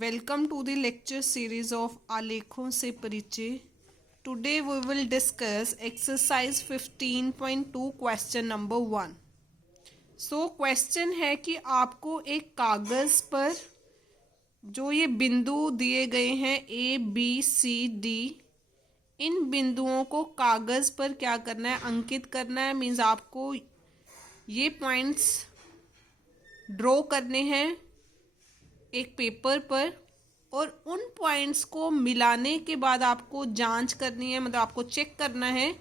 Welcome to the lecture series of आलेखों से परिचय. Today we will discuss exercise 15.2 question number 1. So question है कि आपको एक कागज़ पर जो ये बिंदु दिए गए हैं A, B, C, D, इन बिंदुओं को कागज़ पर क्या करना है, अंकित करना है. मीन्स आपको ये पॉइंट्स ड्रॉ करने हैं एक पेपर पर और उन पॉइंट्स को मिलाने के बाद आपको जांच करनी है, मतलब आपको चेक करना है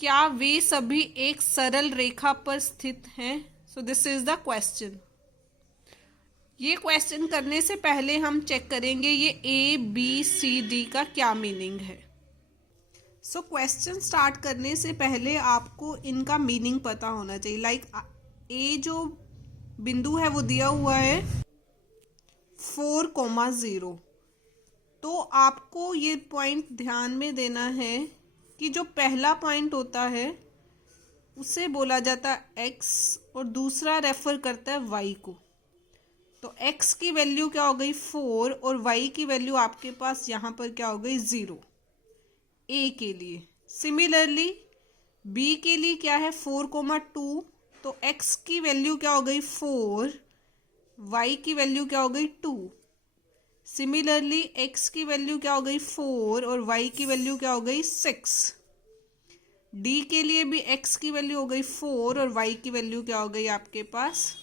क्या वे सभी एक सरल रेखा पर स्थित हैं. So this is the question. ये क्वेश्चन करने से पहले हम चेक करेंगे ये ए बी सी डी का क्या मीनिंग है. सो क्वेश्चन स्टार्ट करने से पहले आपको इनका मीनिंग पता होना चाहिए. लाइक ए जो बिंदु है वो दिया हुआ है 4,0. तो आपको ये पॉइंट ध्यान में देना है कि जो पहला पॉइंट होता है उसे बोला जाता है x और दूसरा रेफर करता है y को. तो x की वैल्यू क्या हो गई 4 और y की वैल्यू आपके पास यहाँ पर क्या हो गई 0 a के लिए. सिमिलरली b के लिए क्या है 4,2. तो x की वैल्यू क्या हो गई 4, y की वैल्यू क्या हो गई 2. सिमिलरली x की वैल्यू क्या हो गई 4 और y की वैल्यू क्या हो गई 6. d के लिए भी x की वैल्यू हो गई 4 और y की वैल्यू क्या हो गई आपके पास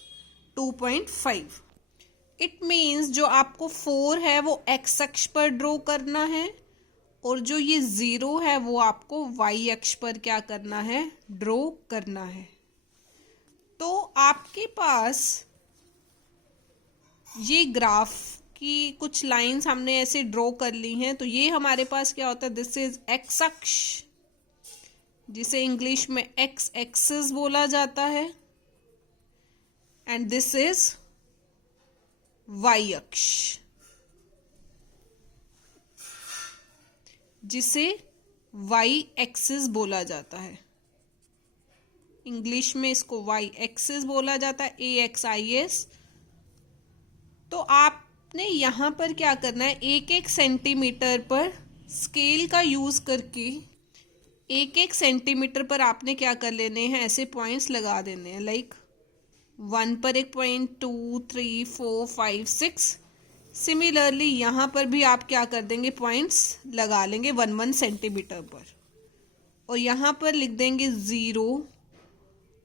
2.5. इट मीन्स जो आपको 4 है वो x अक्ष पर ड्रॉ करना है और जो ये 0 है वो आपको y अक्ष पर क्या करना है, ड्रॉ करना है. तो आपके पास ये ग्राफ की कुछ लाइंस हमने ऐसे ड्रॉ कर ली हैं. तो ये हमारे पास क्या होता है, दिस इज एक्स अक्ष जिसे इंग्लिश में एक्स एक्सिस बोला जाता है एंड दिस इज वाई अक्ष जिसे वाई एक्सिस बोला जाता है. इंग्लिश में इसको वाई एक्सिस बोला जाता है, AXIS. तो आपने यहाँ पर क्या करना है, एक एक सेंटीमीटर पर स्केल का यूज करके एक एक सेंटीमीटर पर आपने क्या कर लेने हैं, ऐसे पॉइंट्स लगा देने हैं. लाइक 1 पर एक पॉइंट, 2, 3, 4, 5, 6. सिमिलरली यहाँ पर भी आप क्या कर देंगे, पॉइंट्स लगा लेंगे 1 सेंटीमीटर पर और यहाँ पर लिख देंगे 0,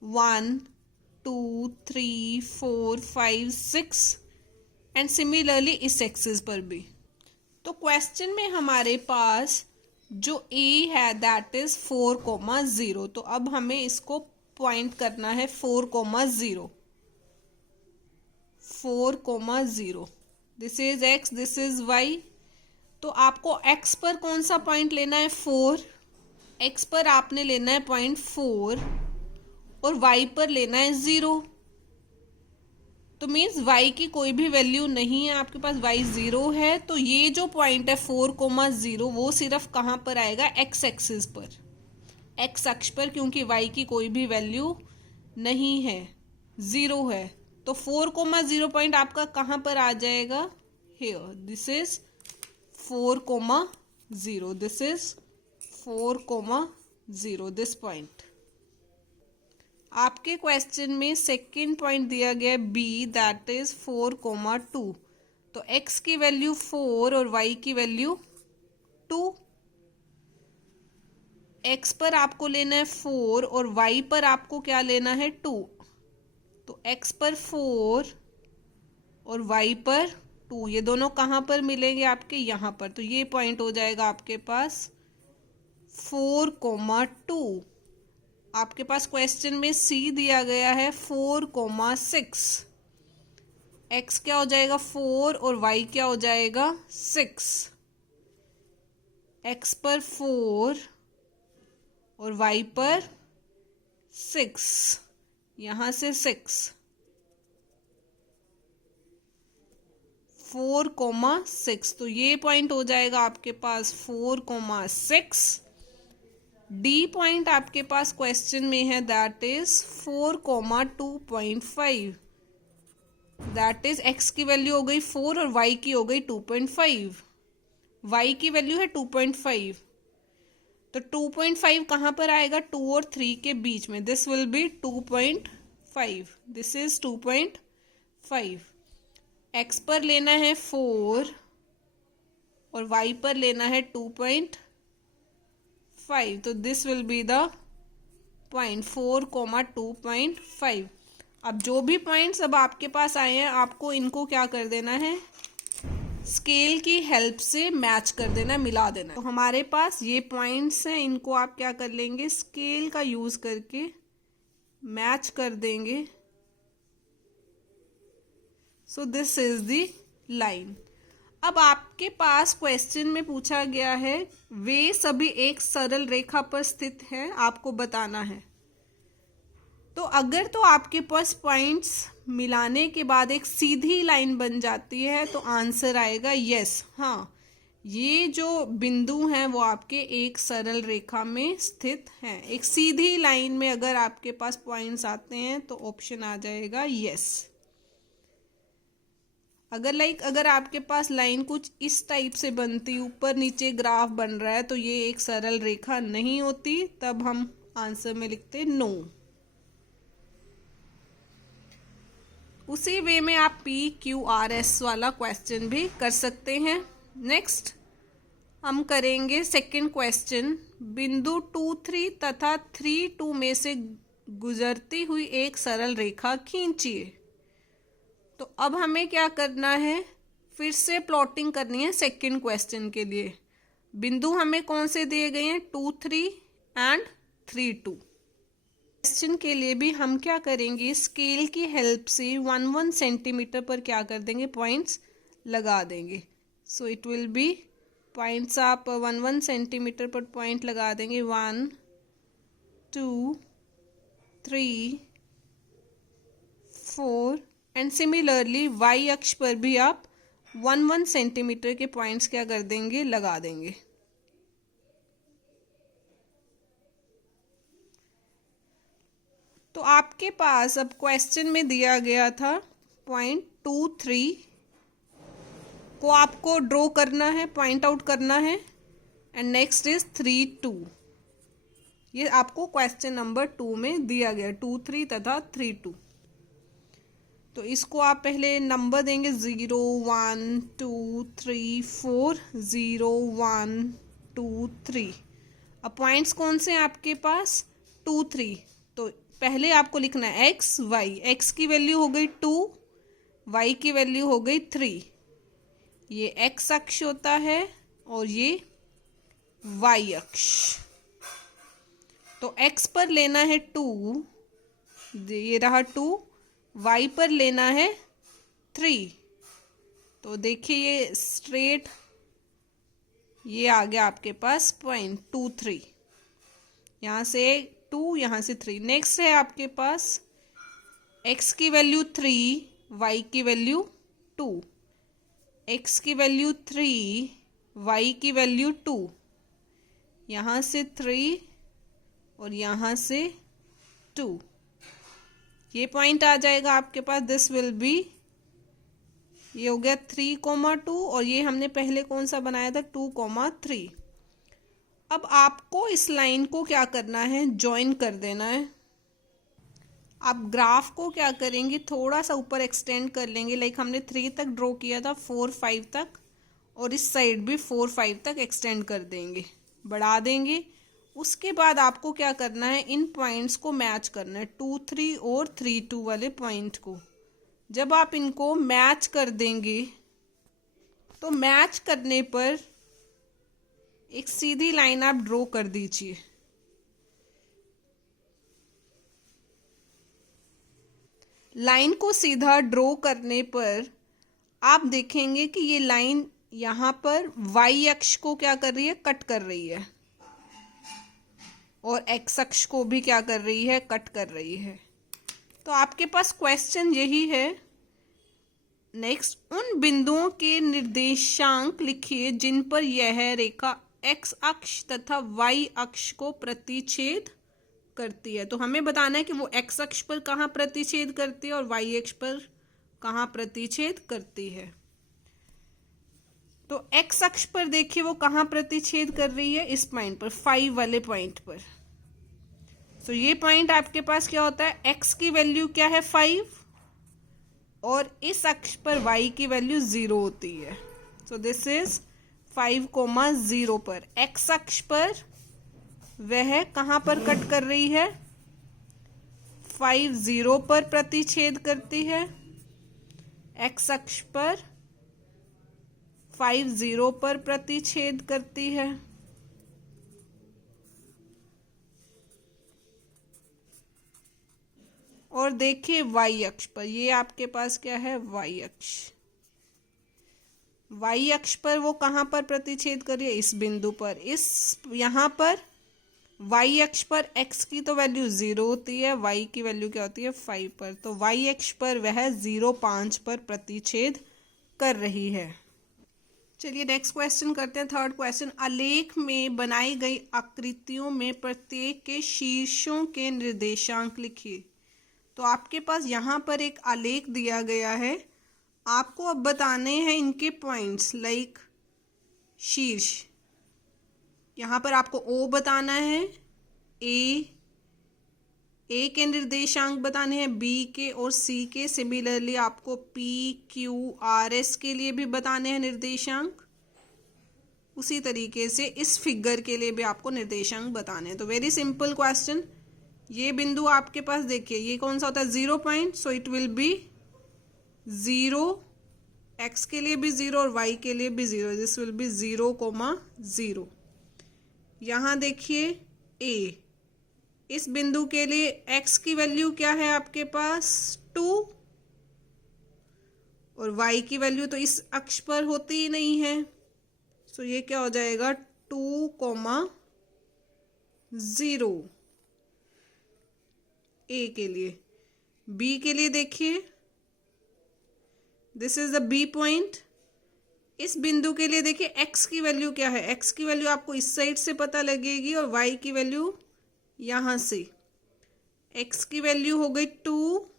1, 2, 3, 4, 5, 6 एंड सिमिलरली इस एक्सिस पर भी. तो क्वेश्चन में हमारे पास जो a है दैट इज 4,0. तो अब हमें इसको पॉइंट करना है 4,0. 4,0. This is x, this is y. तो आपको x पर कौन सा पॉइंट लेना है 4. x पर आपने लेना है पॉइंट 4 और y पर लेना है 0. तो मीन्स y की कोई भी वैल्यू नहीं है आपके पास, y 0 है. तो ये जो पॉइंट है 4,0 वो सिर्फ कहाँ पर आएगा, x एक्सिस पर, x अक्ष पर, क्योंकि y की कोई भी वैल्यू नहीं है, 0 है. तो 4,0 पॉइंट आपका कहाँ पर आ जाएगा, here. This is 4,0. This is 4,0, this point. आपके क्वेश्चन में सेकेंड पॉइंट दिया गया b दैट इज 4,2. तो x की वैल्यू 4 और y की वैल्यू 2. x पर आपको लेना है 4 और y पर आपको क्या लेना है 2. तो x पर 4 और y पर 2, ये दोनों कहाँ पर मिलेंगे आपके, यहाँ पर. तो ये पॉइंट हो जाएगा आपके पास 4,2. आपके पास क्वेश्चन में c दिया गया है 4,6. x क्या हो जाएगा 4 और y क्या हो जाएगा 6. x पर 4 और y पर 6, यहाँ से 6. 4,6. तो ये पॉइंट हो जाएगा आपके पास 4,6. डी पॉइंट आपके पास क्वेश्चन में है that is 4,2.5. That is x की वैल्यू हो गई 4 और y की हो गई 2.5। y की वैल्यू है 2.5, तो 2.5 कहाँ पर आएगा? 2 और 3 के बीच में। This will be 2.5, this is 2.5। x पर लेना है 4 और y पर लेना है 2.5, तो this will be the point 4, 2.5। अब जो भी पॉइंट्स अब आपके पास आए हैं, आपको इनको क्या कर देना है? स्केल की हेल्प से मैच कर देना, मिला देना। तो हमारे पास ये पॉइंट्स हैं, इनको आप क्या कर लेंगे? स्केल का यूज करके मैच कर देंगे। So this is the line. अब आपके पास क्वेश्चन में पूछा गया है वे सभी एक सरल रेखा पर स्थित हैं, आपको बताना है। तो अगर तो आपके पास पॉइंट्स मिलाने के बाद एक सीधी लाइन बन जाती है तो आंसर आएगा यस। हाँ, ये जो बिंदु हैं वो आपके एक सरल रेखा में स्थित हैं। एक सीधी लाइन में अगर आपके पास पॉइंट्स आते हैं तो ऑप्शन आ जाएगा यस। अगर आपके पास लाइन कुछ इस टाइप से बनती, ऊपर नीचे ग्राफ बन रहा है, तो ये एक सरल रेखा नहीं होती, तब हम आंसर में लिखते नो। उसी वे में आप PQRS वाला क्वेश्चन भी कर सकते हैं। नेक्स्ट हम करेंगे सेकंड क्वेश्चन। बिंदु 2, 3 तथा 3, 2 में से गुजरती हुई एक सरल रेखा खींचिए। तो अब हमें क्या करना है? फिर से प्लॉटिंग करनी है सेकंड क्वेश्चन के लिए। बिंदु हमें कौन से दिए गए हैं? 2, 3 एंड 3, 2। क्वेश्चन के लिए भी हम क्या करेंगे? स्केल की हेल्प से 1 सेंटीमीटर पर क्या कर देंगे? पॉइंट्स लगा देंगे। So it will be points, आप 1 सेंटीमीटर पर पॉइंट लगा देंगे। 1, 2, 3, 4 एंड सिमिलरली y अक्ष पर भी आप 1 सेंटीमीटर के पॉइंट्स क्या कर देंगे? लगा देंगे। तो आपके पास अब क्वेश्चन में दिया गया था पॉइंट 2, 3 को आपको ड्रॉ करना है, पॉइंट आउट करना है, एंड नेक्स्ट इज 3, 2। ये आपको क्वेश्चन नंबर 2 में दिया गया, 2, 3 तथा 3, 2। तो इसको आप पहले नंबर देंगे 0, 1, 2, 3, 4, 0, 1, 2, 3। अब पॉइंट्स कौन से हैं आपके पास? 2, 3। तो पहले आपको लिखना है x, y। x की वैल्यू हो गई 2, y की वैल्यू हो गई 3। ये x अक्ष होता है और ये y अक्ष। तो x पर लेना है 2, ये रहा 2, y पर लेना है 3। तो देखिए ये स्ट्रेट ये आ गया आपके पास पॉइंट 2, 3। यहाँ से 2, यहाँ से 3। नेक्स्ट है आपके पास x की वैल्यू 3, y की वैल्यू 2। x की वैल्यू 3, y की वैल्यू 2। यहाँ से 3 और यहाँ से 2। ये पॉइंट आ जाएगा आपके पास। दिस विल बी, ये हो गया 3, 2 और ये हमने पहले कौन सा बनाया था? 2, 3। अब आपको इस लाइन को क्या करना है? ज्वाइन कर देना है। आप ग्राफ को क्या करेंगे? थोड़ा सा ऊपर एक्सटेंड कर लेंगे। लाइक हमने 3 तक ड्रॉ किया था, 4, 5 तक, और इस साइड भी 4, 5 तक एक्सटेंड कर देंगे, बढ़ा देंगे। उसके बाद आपको क्या करना है? इन पॉइंट्स को मैच करना है, 2, 3 और 3, 2 वाले पॉइंट को। जब आप इनको मैच कर देंगे तो मैच करने पर एक सीधी लाइन आप ड्रॉ कर दीजिए। लाइन को सीधा ड्रॉ करने पर आप देखेंगे कि ये लाइन यहाँ पर y अक्ष को क्या कर रही है? कट कर रही है, और x अक्ष को भी क्या कर रही है? कट कर रही है। तो आपके पास क्वेश्चन यही है। नेक्स्ट, उन बिंदुओं के निर्देशांक लिखिए जिन पर यह रेखा x अक्ष तथा y अक्ष को प्रतिच्छेद करती है। तो हमें बताना है कि वो x अक्ष पर कहाँ प्रतिच्छेद करती है और y अक्ष पर कहाँ प्रतिच्छेद करती है। तो एक्स अक्ष पर देखिए वो कहाँ प्रतिच्छेद कर रही है, इस पॉइंट पर, 5 वाले पॉइंट पर। तो ये पॉइंट आपके पास क्या होता है, एक्स की वैल्यू क्या है 5, और इस अक्ष पर y की वैल्यू 0 होती है। सो दिस इज 5,0 पर x अक्ष पर वह कहाँ पर कट कर रही है, 50 पर प्रतिच्छेद करती है। x अक्ष पर 50 पर प्रतिच्छेद करती है। और देखिए y अक्ष पर, ये आपके पास क्या है, y अक्ष। y अक्ष पर वो कहाँ पर प्रतिच्छेद कर रही है, इस बिंदु पर। इस यहाँ पर y अक्ष पर x की तो वैल्यू 0 होती है, y की वैल्यू क्या होती है 5 पर। तो y अक्ष पर वह 0.5 पर प्रतिच्छेद कर रही है। चलिए नेक्स्ट क्वेश्चन करते हैं, थर्ड क्वेश्चन। आलेख में बनाई गई आकृतियों में प्रत्येक के शीर्षों के निर्देशांक लिखिए। तो आपके पास यहाँ पर एक आलेख दिया गया है, आपको अब बताने हैं इनके पॉइंट्स, लाइक शीर्ष। यहाँ पर आपको O बताना है, ए के निर्देशांक बताने हैं, B के और C के। सिमिलरली आपको P, Q, R, S के लिए भी बताने हैं निर्देशांक। उसी तरीके से इस फिगर के लिए भी आपको निर्देशांक बताने हैं। तो वेरी सिंपल क्वेश्चन। ये बिंदु आपके पास देखिए, ये कौन सा होता है, 0 point, so it will be 0, x के लिए भी 0 और y के लिए भी 0, दिस विल बी 0,0। यहाँ देखिए a, इस बिंदु के लिए x की वैल्यू क्या है आपके पास 2, और y की वैल्यू तो इस अक्ष पर होती ही नहीं है, सो ये क्या हो जाएगा 2,0 ए के लिए। बी के लिए देखिए, this is the B point. इस बिंदु के लिए देखिए x की वैल्यू क्या है, x की वैल्यू आपको इस साइड से पता लगेगी और y की वैल्यू यहाँ से। x की वैल्यू हो गई 2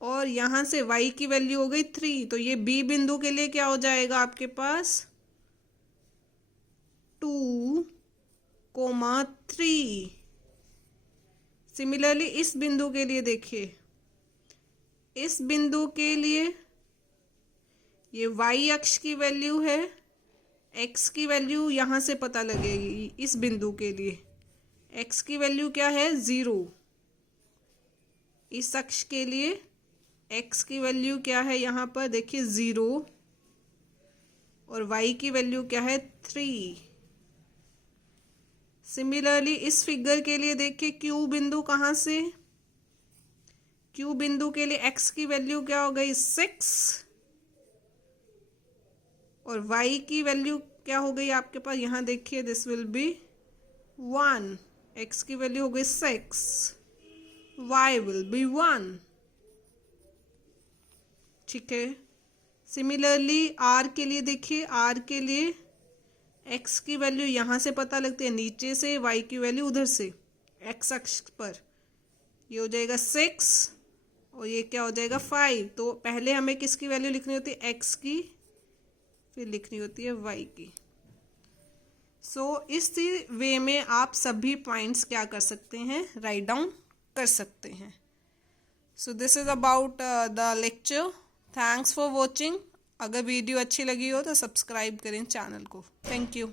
और यहाँ से y की वैल्यू हो गई 3। तो ये b बिंदु के लिए क्या हो जाएगा आपके पास 2,3। सिमिलरली इस बिंदु के लिए देखिए, इस बिंदु के लिए ये y अक्ष की वैल्यू है, x की वैल्यू यहाँ से पता लगेगी। इस बिंदु के लिए x की वैल्यू क्या है 0, इस अक्ष के लिए x की वैल्यू क्या है यहाँ पर देखिए 0, और y की वैल्यू क्या है 3। सिमिलरली इस फिगर के लिए देखिए Q बिंदु कहाँ से, Q बिंदु के लिए x की वैल्यू क्या हो गई 6, और y की वैल्यू क्या हो गई आपके पास, यहाँ देखिए दिस विल बी 1, x की वैल्यू हो गई 6, y विल बी 1। ठीक है। सिमिलरली r के लिए देखिए, r के लिए x की वैल्यू यहाँ से पता लगती है नीचे से, y की वैल्यू उधर से x अक्ष पर। ये हो जाएगा 6 और ये क्या हो जाएगा 5। तो पहले हमें किसकी वैल्यू लिखनी होती है, x की, फिर लिखनी होती है y की। सो इस वे में आप सभी पॉइंट्स क्या कर सकते हैं, राइट डाउन कर सकते हैं। So this is about the lecture. Thanks for watching. अगर वीडियो अच्छी लगी हो तो सब्सक्राइब करें चैनल को। Thank you.